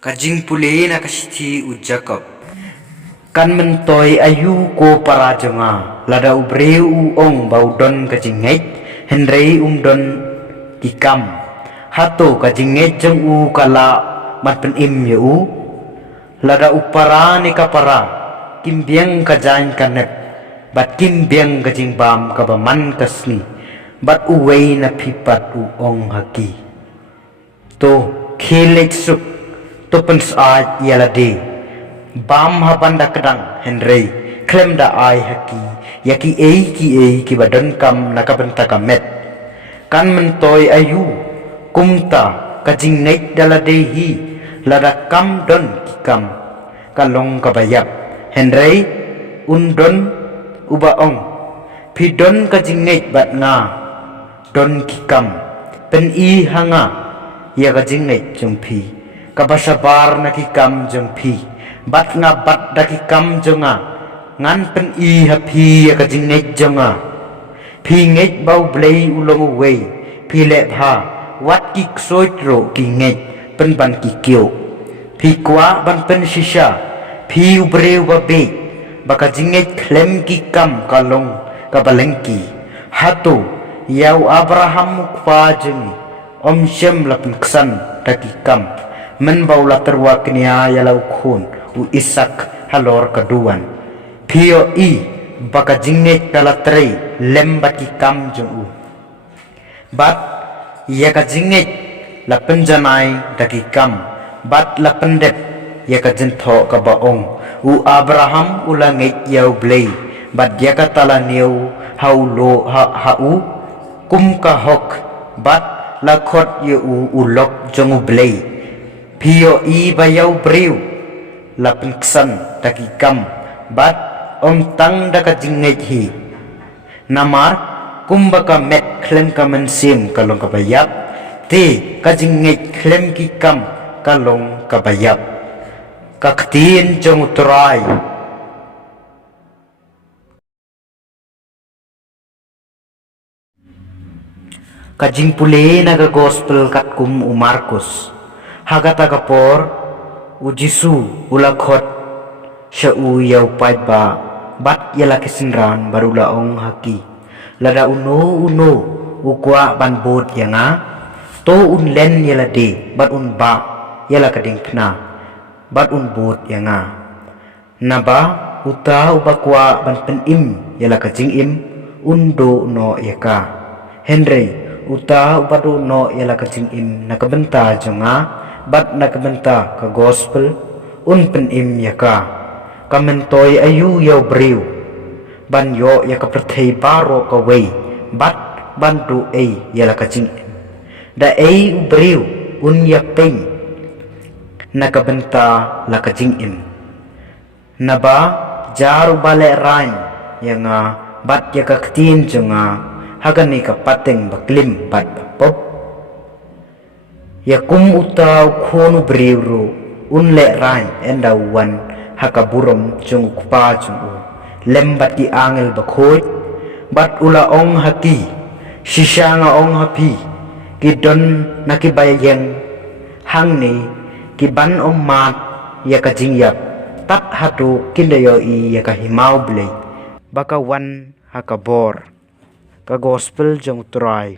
Kajing pule na kasithi u Jacob. Kan mentoy ayu ko para jonga lada ubreu u ong baudon kajinget henrei don kikam hato kajinget jeng u kala mat pen im ye u lada upara ni kapara kimbiang kajain kanet bat kimbiang kajing bam kabaman kasni bat uwei na pipat u ong haki to khilet suk to pens ai yalade bam habanda kedang henrei klem da ai haki yaki ki badon kam nakabenta kamet kan mentoy ayu kumta kajing naik daladehi lada kam don kikam kalong kabayap henrei undon ubaong pidon kajing naik bat nga don kikam pen i hanga ya kajing naik jumpi kabasabar nakikam jumpi bat nga bat dakikam jonga ngan pen i hapi ya kajing naik jonga pi naik bau blei ulong uwei pi le bha wat kik soitro ki naik pen ban kikyo pi kwa ban pen shisha pi ubreu babe baka jinget klem kikam kalong kabalengki hato yau Abraham mukfa jengi om shem lapen ksan dakikam men baula terwa kenia yalau khun u Isak halor kaduan pio i baka jinget kalatrei lembat kikam jeng u bat ya ka jinget la penjanai dakikam bat la pendep ya ka jentho ka baong u Abraham ulanget yau blei bat ya ka talaniu haulo ha u kum ka hok bat la khot ye u ulok jongu blei pio i bayau breu la penksan dakikam bat om tang daka jinget hi namar kumbaka met klem ka mensim kalong kabayap te kajinget klem kikam kalong kabayap kaktiin jong utray kajing pule naga gospel katkum u Markus hagata kapor u Jisu ulakhot sya u yau paiba bat yala kesinran barula ong haki lada uno u kwa ban bot yanga to un len yala de bat un ba yala kading kna bat un bot yanga naba uta ubakwa ban pen im yala kajing im undo no yaka henry uta ubado no yala kajing im nakabenta jonga bat nakabenta ka gospel un pen im yaka kamentoy ayu yaw breu ban yo yaka perthei baro ka wei bat bantu yala kajing im da breu un yapeng nakabenta la kajing im naba jaru bale rain yanga bat yaka ktin jonga hagani ka pateng baklim bat pop yakum utau khonu breu un le rain enda wan hakaburom jong kupa jong lembat di angel bakhoi bat ula ong haki shisanga ong hapi kidon nakibayang hangni kiban om mat yaka jingyap tat hatu kindayo i yaka himau blei baka wan hakabor ka gospel jong try